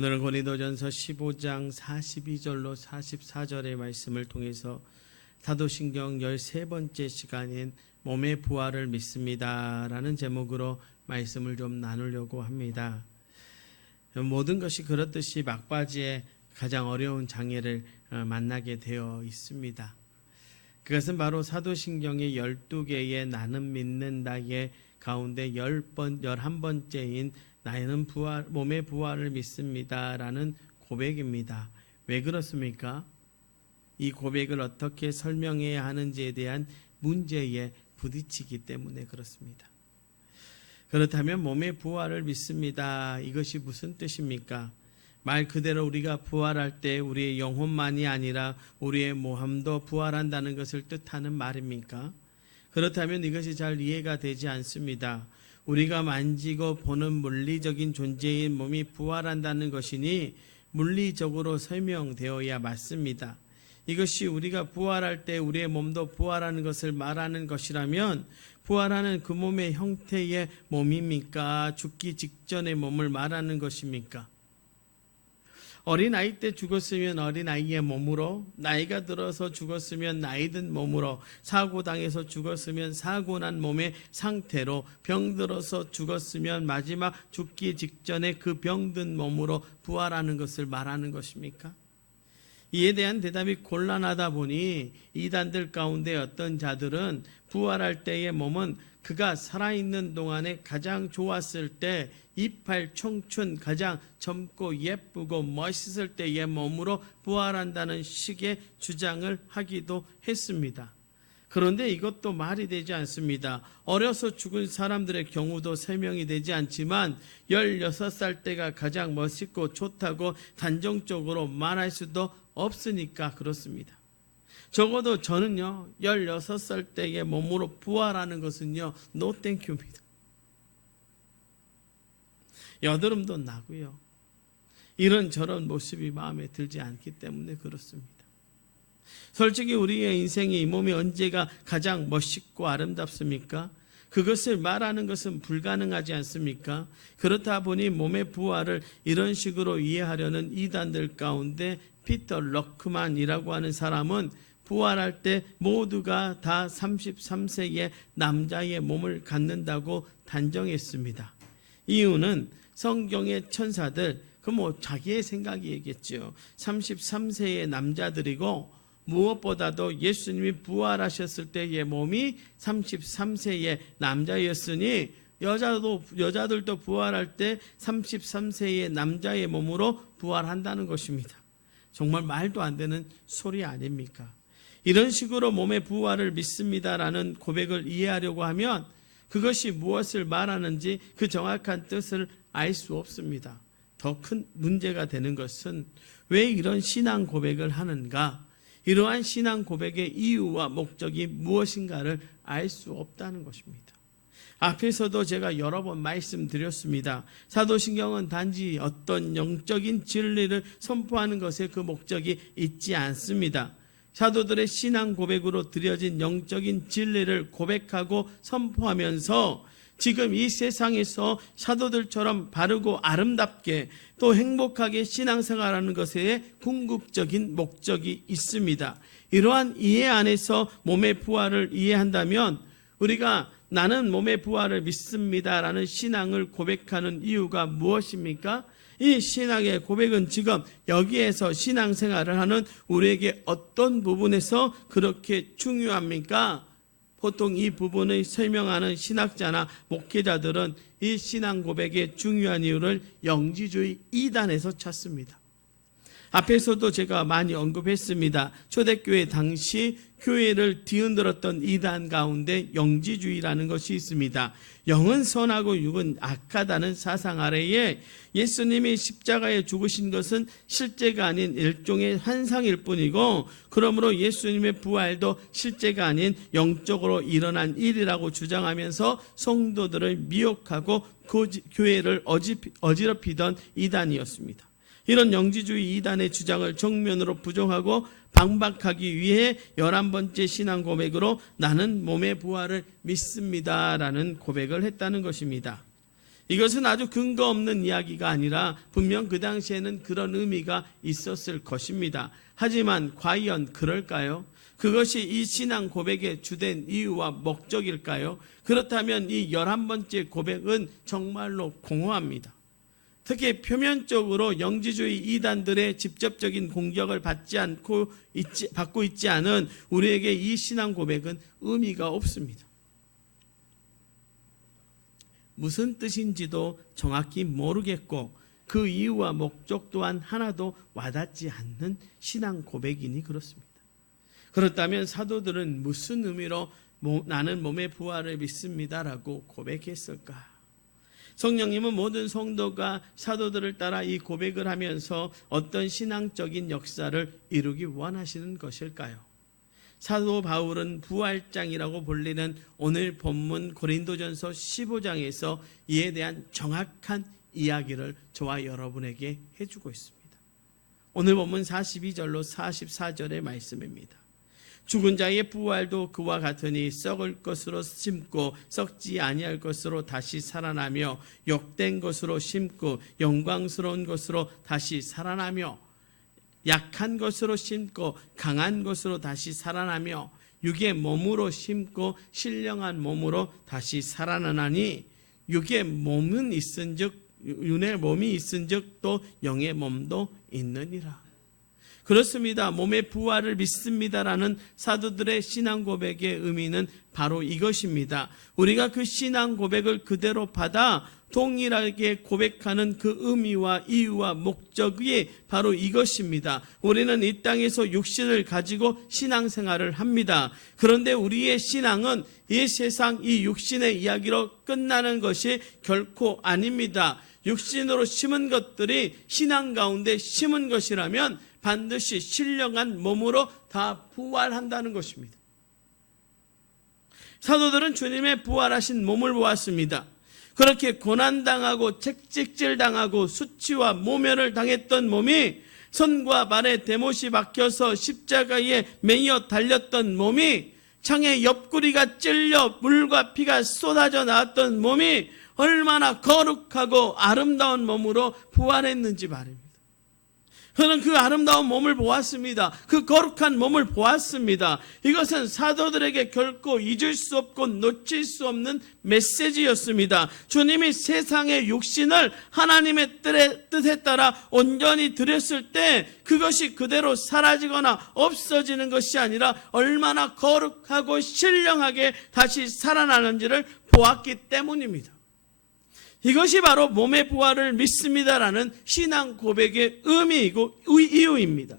오늘은 고린도전서 15장 42절로 44절의 말씀을 통해서 사도신경 13번째 시간인 몸의 부활을 믿습니다 라는 제목으로 말씀을 좀 나누려고 합니다. 모든 것이 그렇듯이 막바지에 가장 어려운 장애를 만나게 되어 있습니다. 그것은 바로 사도신경의 12개의 나는 믿는다의 가운데 11번째인 나는 몸의 부활을 믿습니다 라는 고백입니다. 왜 그렇습니까? 이 고백을 어떻게 설명해야 하는지에 대한 문제에 부딪히기 때문에 그렇습니다. 그렇다면 몸의 부활을 믿습니다. 이것이 무슨 뜻입니까? 말 그대로 우리가 부활할 때 우리의 영혼만이 아니라 우리의 모함도 부활한다는 것을 뜻하는 말입니까? 그렇다면 이것이 잘 이해가 되지 않습니다. 우리가 만지고 보는 물리적인 존재인 몸이 부활한다는 것이니 물리적으로 설명되어야 맞습니다. 이것이 우리가 부활할 때 우리의 몸도 부활하는 것을 말하는 것이라면 부활하는 그 몸의 형태의 몸입니까? 죽기 직전의 몸을 말하는 것입니까? 어린아이 때 죽었으면 어린아이의 몸으로, 나이가 들어서 죽었으면 나이든 몸으로, 사고당해서 죽었으면 사고난 몸의 상태로, 병들어서 죽었으면 마지막 죽기 직전에 그 병든 몸으로 부활하는 것을 말하는 것입니까? 이에 대한 대답이 곤란하다 보니 이단들 가운데 어떤 자들은 부활할 때의 몸은 그가 살아있는 동안에 가장 좋았을 때 이팔 청춘 가장 젊고 예쁘고 멋있을 때의 몸으로 부활한다는 식의 주장을 하기도 했습니다. 그런데 이것도 말이 되지 않습니다. 어려서 죽은 사람들의 경우도 설명이 되지 않지만 16살 때가 가장 멋있고 좋다고 단정적으로 말할 수도 없으니까 그렇습니다. 적어도 저는요 16살 때의 몸으로 부활하는 것은요 노 땡큐입니다. 여드름도 나고요. 이런저런 모습이 마음에 들지 않기 때문에 그렇습니다. 솔직히 우리의 인생의 이 몸이 언제가 가장 멋있고 아름답습니까? 그것을 말하는 것은 불가능하지 않습니까? 그렇다 보니 몸의 부활을 이런 식으로 이해하려는 이단들 가운데 피터 럭크만이라고 하는 사람은 부활할 때 모두가 다 33세의 남자의 몸을 갖는다고 단정했습니다. 이유는 성경의 천사들, 자기의 생각이겠죠. 33세의 남자들이고 무엇보다도 예수님이 부활하셨을 때의 몸이 33세의 남자였으니 여자들도 부활할 때 33세의 남자의 몸으로 부활한다는 것입니다. 정말 말도 안 되는 소리 아닙니까? 이런 식으로 몸의 부활을 믿습니다라는 고백을 이해하려고 하면 그것이 무엇을 말하는지 그 정확한 뜻을 알 수 없습니다. 더 큰 문제가 되는 것은 왜 이런 신앙 고백을 하는가? 이러한 신앙 고백의 이유와 목적이 무엇인가를 알 수 없다는 것입니다. 앞에서도 제가 여러 번 말씀드렸습니다. 사도신경은 단지 어떤 영적인 진리를 선포하는 것에 그 목적이 있지 않습니다. 사도들의 신앙 고백으로 드려진 영적인 진리를 고백하고 선포하면서 지금 이 세상에서 사도들처럼 바르고 아름답게 또 행복하게 신앙생활하는 것에 궁극적인 목적이 있습니다. 이러한 이해 안에서 몸의 부활을 이해한다면 우리가 나는 몸의 부활을 믿습니다라는 신앙을 고백하는 이유가 무엇입니까? 이 신앙의 고백은 지금 여기에서 신앙생활을 하는 우리에게 어떤 부분에서 그렇게 중요합니까? 보통 이 부분을 설명하는 신학자나 목회자들은 이 신앙 고백의 중요한 이유를 영지주의 이단에서 찾습니다. 앞에서도 제가 많이 언급했습니다. 초대교회 당시 교회를 뒤흔들었던 이단 가운데 영지주의라는 것이 있습니다. 영은 선하고 육은 악하다는 사상 아래에 예수님이 십자가에 죽으신 것은 실제가 아닌 일종의 환상일 뿐이고 그러므로 예수님의 부활도 실제가 아닌 영적으로 일어난 일이라고 주장하면서 성도들을 미혹하고 교회를 어지럽히던 이단이었습니다. 이런 영지주의 이단의 주장을 정면으로 부정하고 방박하기 위해 11번째 신앙 고백으로 나는 몸의 부활을 믿습니다라는 고백을 했다는 것입니다. 이것은 아주 근거 없는 이야기가 아니라 분명 그 당시에는 그런 의미가 있었을 것입니다. 하지만 과연 그럴까요? 그것이 이 신앙 고백의 주된 이유와 목적일까요? 그렇다면 이 11번째 고백은 정말로 공허합니다. 특히 표면적으로 영지주의 이단들의 직접적인 공격을 받고 있지 않은 우리에게 이 신앙 고백은 의미가 없습니다. 무슨 뜻인지도 정확히 모르겠고 그 이유와 목적 또한 하나도 와닿지 않는 신앙 고백이니 그렇습니다. 그렇다면 사도들은 무슨 의미로 나는 몸의 부활을 믿습니다라고 고백했을까? 성령님은 모든 성도가 사도들을 따라 이 고백을 하면서 어떤 신앙적인 역사를 이루기 원하시는 것일까요? 사도 바울은 부활장이라고 불리는 오늘 본문 고린도전서 15장에서 이에 대한 정확한 이야기를 저와 여러분에게 해주고 있습니다. 오늘 본문 42절로 44절의 말씀입니다. 죽은 자의 부활도 그와 같으니 썩을 것으로 심고 썩지 아니할 것으로 다시 살아나며 욕된 것으로 심고 영광스러운 것으로 다시 살아나며 약한 것으로 심고 강한 것으로 다시 살아나며 육의 몸으로 심고 신령한 몸으로 다시 살아나나니 육의 몸은 있은즉 윤의 몸이 있은즉 또 영의 몸도 있느니라. 그렇습니다. 몸의 부활을 믿습니다라는 사도들의 신앙 고백의 의미는 바로 이것입니다. 우리가 그 신앙 고백을 그대로 받아 동일하게 고백하는 그 의미와 이유와 목적이 바로 이것입니다. 우리는 이 땅에서 육신을 가지고 신앙생활을 합니다. 그런데 우리의 신앙은 이 세상 이 육신의 이야기로 끝나는 것이 결코 아닙니다. 육신으로 심은 것들이 신앙 가운데 심은 것이라면 반드시 신령한 몸으로 다 부활한다는 것입니다. 사도들은 주님의 부활하신 몸을 보았습니다. 그렇게 고난당하고 채찍질당하고 수치와 모멸을 당했던 몸이 손과 발에 대못이 박혀서 십자가에 매여 달렸던 몸이 창에 옆구리가 찔려 물과 피가 쏟아져 나왔던 몸이 얼마나 거룩하고 아름다운 몸으로 부활했는지 말입니다. 저는 그 아름다운 몸을 보았습니다. 그 거룩한 몸을 보았습니다. 이것은 사도들에게 결코 잊을 수 없고 놓칠 수 없는 메시지였습니다. 주님이 세상의 육신을 하나님의 뜻에 따라 온전히 드렸을 때 그것이 그대로 사라지거나 없어지는 것이 아니라 얼마나 거룩하고 신령하게 다시 살아나는지를 보았기 때문입니다. 이것이 바로 몸의 부활을 믿습니다라는 신앙 고백의 의미이고 이유입니다.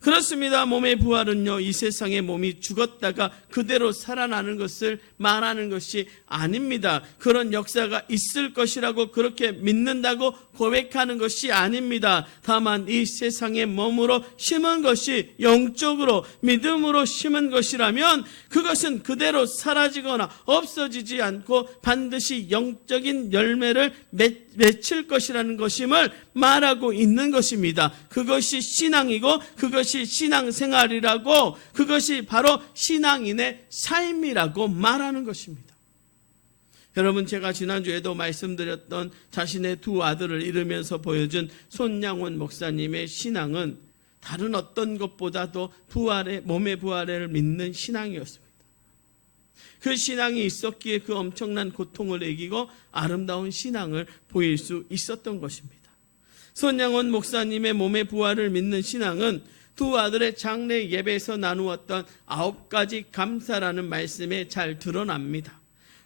그렇습니다. 몸의 부활은요, 이 세상의 몸이 죽었다가 그대로 살아나는 것을 말하는 것이 아닙니다. 그런 역사가 있을 것이라고 그렇게 믿는다고 고백하는 것이 아닙니다. 다만 이 세상의 몸으로 심은 것이 영적으로 믿음으로 심은 것이라면 그것은 그대로 사라지거나 없어지지 않고 반드시 영적인 열매를 맺힐 것이라는 것임을 말하고 있는 것입니다. 그것이 신앙이고 그것이 신앙생활이라고 그것이 바로 신앙인의 삶이라고 말하는 것입니다. 여러분, 제가 지난주에도 말씀드렸던 자신의 두 아들을 잃으면서 보여준 손양원 목사님의 신앙은 다른 어떤 것보다도 몸의 부활을 믿는 신앙이었습니다. 그 신앙이 있었기에 그 엄청난 고통을 이기고 아름다운 신앙을 보일 수 있었던 것입니다. 손양원 목사님의 몸의 부활을 믿는 신앙은 두 아들의 장례 예배에서 나누었던 9가지 감사라는 말씀에 잘 드러납니다.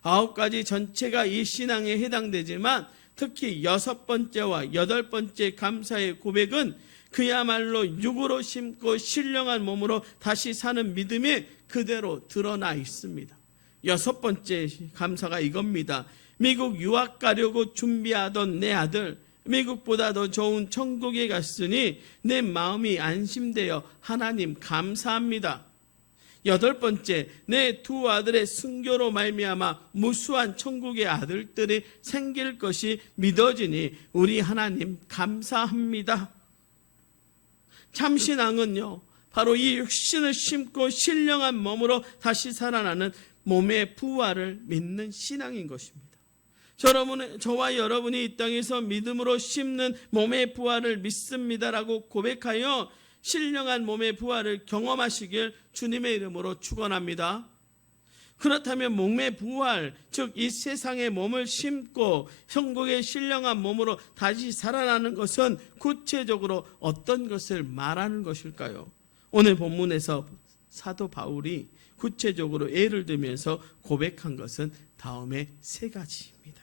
9가지 전체가 이 신앙에 해당되지만 특히 6번째와 8번째 감사의 고백은 그야말로 육으로 심고 신령한 몸으로 다시 사는 믿음이 그대로 드러나 있습니다. 6번째 감사가 이겁니다. 미국 유학 가려고 준비하던 내 아들, 미국보다 더 좋은 천국에 갔으니 내 마음이 안심되어 하나님 감사합니다. 8번째, 내 두 아들의 순교로 말미암아 무수한 천국의 아들들이 생길 것이 믿어지니 우리 하나님 감사합니다. 참신앙은요, 바로 이 육신을 심고 신령한 몸으로 다시 살아나는 몸의 부활을 믿는 신앙인 것입니다. 저와 여러분이 이 땅에서 믿음으로 심는 몸의 부활을 믿습니다라고 고백하여 신령한 몸의 부활을 경험하시길 주님의 이름으로 축원합니다. 그렇다면 몸의 부활, 즉 이 세상의 몸을 심고 천국의 신령한 몸으로 다시 살아나는 것은 구체적으로 어떤 것을 말하는 것일까요? 오늘 본문에서 사도 바울이 구체적으로 예를 들면서 고백한 것은 다음의 세 가지입니다.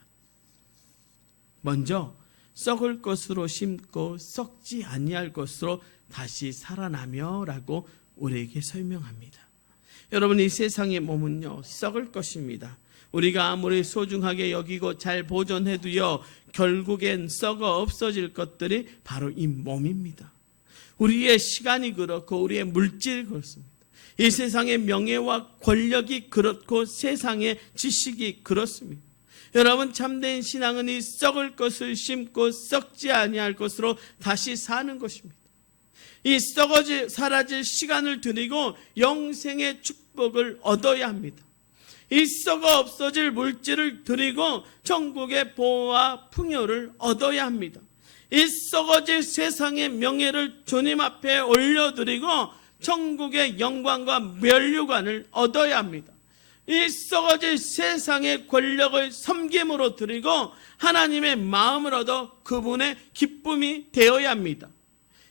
먼저 썩을 것으로 심고 썩지 아니할 것으로 다시 살아나며 라고 우리에게 설명합니다. 여러분, 이 세상의 몸은요 썩을 것입니다. 우리가 아무리 소중하게 여기고 잘 보존해도요 결국엔 썩어 없어질 것들이 바로 이 몸입니다. 우리의 시간이 그렇고 우리의 물질이 그렇습니다. 이 세상의 명예와 권력이 그렇고 세상의 지식이 그렇습니다. 여러분, 참된 신앙은 이 썩을 것을 심고 썩지 아니할 것으로 다시 사는 것입니다. 이 사라질 시간을 드리고 영생의 축복을 얻어야 합니다. 이 썩어 없어질 물질을 드리고 천국의 보호와 풍요를 얻어야 합니다. 이 썩어질 세상의 명예를 주님 앞에 올려드리고 천국의 영광과 면류관을 얻어야 합니다. 이 썩어질 세상의 권력을 섬김으로 드리고 하나님의 마음을 얻어 그분의 기쁨이 되어야 합니다.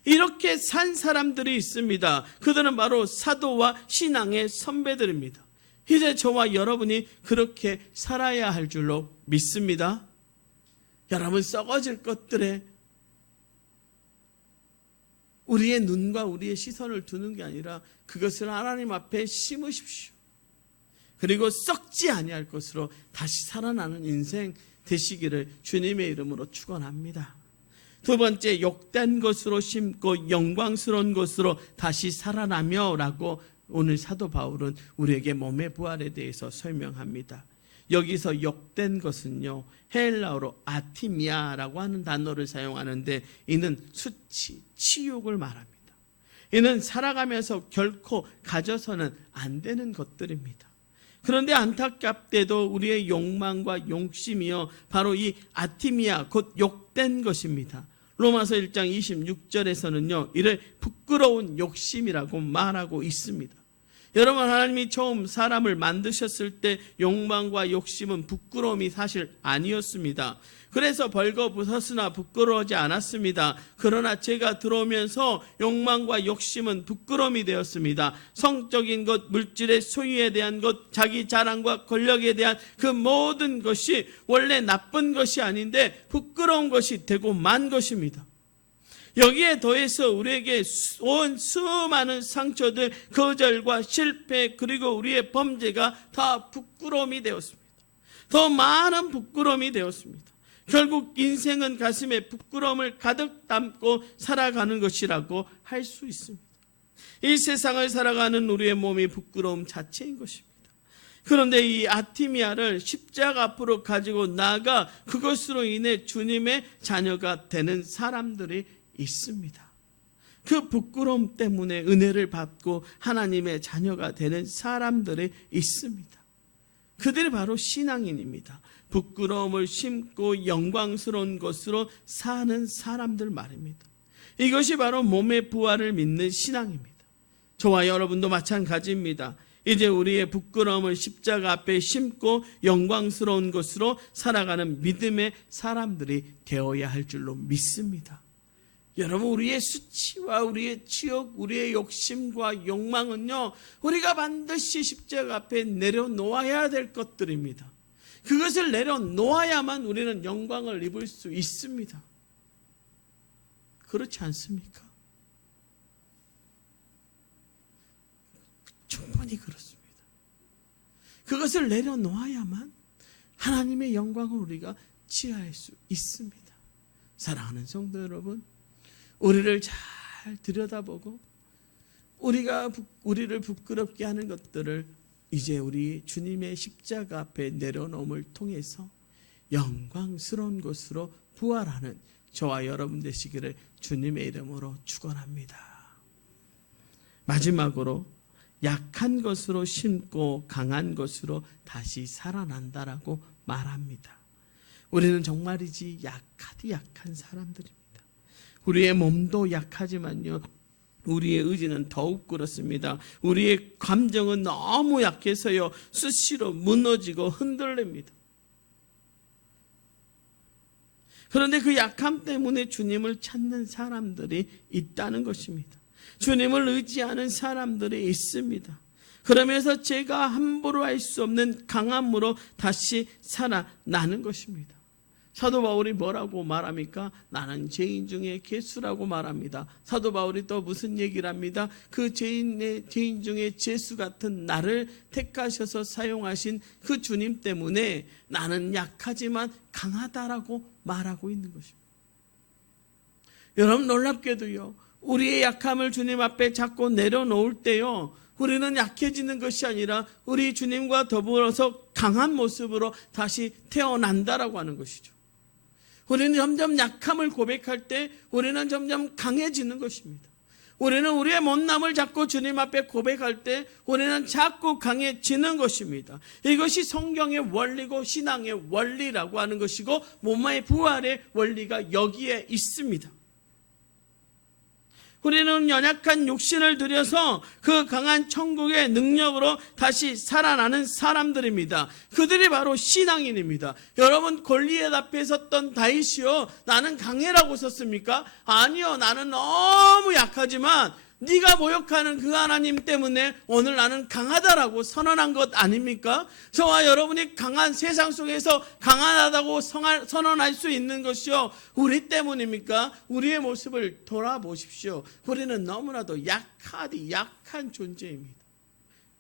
이렇게 산 사람들이 있습니다. 그들은 바로 사도와 신앙의 선배들입니다. 이제 저와 여러분이 그렇게 살아야 할 줄로 믿습니다. 여러분, 썩어질 것들에 우리의 눈과 우리의 시선을 두는 게 아니라 그것을 하나님 앞에 심으십시오. 그리고 썩지 아니할 것으로 다시 살아나는 인생 되시기를 주님의 이름으로 축원합니다. 두 번째, 욕된 것으로 심고 영광스러운 것으로 다시 살아나며 라고 오늘 사도 바울은 우리에게 몸의 부활에 대해서 설명합니다. 여기서 욕된 것은요 헬라어로 아티미아라고 하는 단어를 사용하는데 이는 수치, 치욕을 말합니다. 이는 살아가면서 결코 가져서는 안 되는 것들입니다. 그런데 안타깝게도 우리의 욕망과 욕심이요 바로 이 아티미아, 곧 욕된 것입니다. 로마서 1장 26절에서는요 이를 부끄러운 욕심이라고 말하고 있습니다. 여러분, 하나님이 처음 사람을 만드셨을 때 욕망과 욕심은 부끄러움이 사실 아니었습니다. 그래서 벌거벗었으나 부끄러워하지 않았습니다. 그러나 죄가 들어오면서 욕망과 욕심은 부끄러움이 되었습니다. 성적인 것, 물질의 소유에 대한 것, 자기 자랑과 권력에 대한 그 모든 것이 원래 나쁜 것이 아닌데 부끄러운 것이 되고 만 것입니다. 여기에 더해서 우리에게 온 수많은 상처들, 거절과 실패, 그리고 우리의 범죄가 다 부끄러움이 되었습니다. 더 많은 부끄러움이 되었습니다. 결국 인생은 가슴에 부끄러움을 가득 담고 살아가는 것이라고 할 수 있습니다. 이 세상을 살아가는 우리의 몸이 부끄러움 자체인 것입니다. 그런데 이 아티미아를 십자가 앞으로 가지고 나아가 그것으로 인해 주님의 자녀가 되는 사람들이 있습니다. 그 부끄러움 때문에 은혜를 받고 하나님의 자녀가 되는 사람들이 있습니다. 그들이 바로 신앙인입니다. 부끄러움을 심고 영광스러운 것으로 사는 사람들 말입니다. 이것이 바로 몸의 부활을 믿는 신앙입니다. 저와 여러분도 마찬가지입니다. 이제 우리의 부끄러움을 십자가 앞에 심고 영광스러운 것으로 살아가는 믿음의 사람들이 되어야 할 줄로 믿습니다. 여러분, 우리의 수치와 우리의 치욕, 우리의 욕심과 욕망은요 우리가 반드시 십자가 앞에 내려놓아야 될 것들입니다. 그것을 내려놓아야만 우리는 영광을 입을 수 있습니다. 그렇지 않습니까? 충분히 그렇습니다. 그것을 내려놓아야만 하나님의 영광을 우리가 취할 수 있습니다. 사랑하는 성도 여러분, 우리를 잘 들여다보고 우리를 부끄럽게 하는 것들을 이제 우리 주님의 십자가 앞에 내려놓음을 통해서 영광스러운 것으로 부활하는 저와 여러분 되시기를 주님의 이름으로 축원합니다. 마지막으로 약한 것으로 심고 강한 것으로 다시 살아난다라고 말합니다. 우리는 정말이지 약한 사람들입니다. 우리의 몸도 약하지만요, 우리의 의지는 더욱 그렇습니다. 우리의 감정은 너무 약해서요, 수시로 무너지고 흔들립니다. 그런데 그 약함 때문에 주님을 찾는 사람들이 있다는 것입니다. 주님을 의지하는 사람들이 있습니다. 그러면서 제가 함부로 할 수 없는 강함으로 다시 살아나는 것입니다. 사도 바울이 뭐라고 말합니까? 나는 죄인 중에 괴수라고 말합니다. 사도 바울이 또 무슨 얘기를 합니다? 그 죄인 중에 죄수 같은 나를 택하셔서 사용하신 그 주님 때문에 나는 약하지만 강하다라고 말하고 있는 것입니다. 여러분, 놀랍게도요, 우리의 약함을 주님 앞에 자꾸 내려놓을 때요, 우리는 약해지는 것이 아니라 우리 주님과 더불어서 강한 모습으로 다시 태어난다라고 하는 것이죠. 우리는 점점 약함을 고백할 때 우리는 점점 강해지는 것입니다. 우리는 우리의 못남을 자꾸 주님 앞에 고백할 때 우리는 자꾸 강해지는 것입니다. 이것이 성경의 원리고 신앙의 원리라고 하는 것이고, 몸의 부활의 원리가 여기에 있습니다. 우리는 연약한 육신을 들여서 그 강한 천국의 능력으로 다시 살아나는 사람들입니다. 그들이 바로 신앙인입니다. 여러분, 골리앗 앞에 섰던 다윗이요, 나는 강해라고 섰습니까? 아니요, 나는 너무 약하지만 네가 모욕하는 그 하나님 때문에 오늘 나는 강하다라고 선언한 것 아닙니까? 저와 여러분이 강한 세상 속에서 강하다고 선언할 수 있는 것이요, 우리 때문입니까? 우리의 모습을 돌아보십시오. 우리는 너무나도 약한 존재입니다.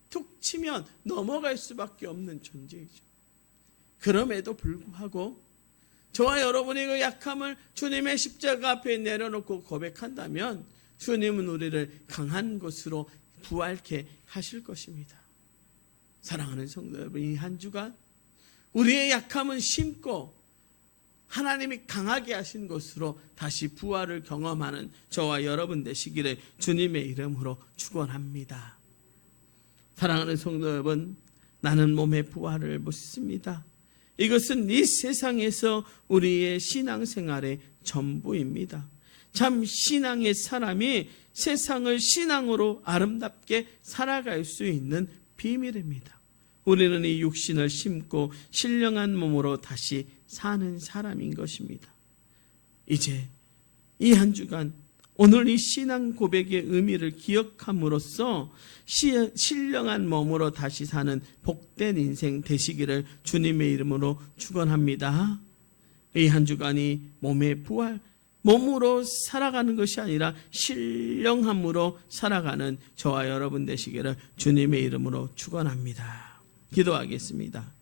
툭 치면 넘어갈 수밖에 없는 존재이죠. 그럼에도 불구하고 저와 여러분이 그 약함을 주님의 십자가 앞에 내려놓고 고백한다면 주님은 우리를 강한 것으로 부활케 하실 것입니다. 사랑하는 성도 여러분, 이 한 주간 우리의 약함은 심고 하나님이 강하게 하신 것으로 다시 부활을 경험하는 저와 여러분 되시기를 주님의 이름으로 축원합니다. 사랑하는 성도 여러분, 나는 몸의 부활을 묻습니다. 이것은 이 세상에서 우리의 신앙생활의 전부입니다. 참 신앙의 사람이 세상을 신앙으로 아름답게 살아갈 수 있는 비밀입니다. 우리는 이 육신을 심고 신령한 몸으로 다시 사는 사람인 것입니다. 이제 이 한 주간 오늘 이 신앙 고백의 의미를 기억함으로써 신령한 몸으로 다시 사는 복된 인생 되시기를 주님의 이름으로 축원합니다. 이 한 주간이 몸의 부활, 몸으로 살아가는 것이 아니라 신령함으로 살아가는 저와 여러분 되시기를 주님의 이름으로 축원합니다. 기도하겠습니다.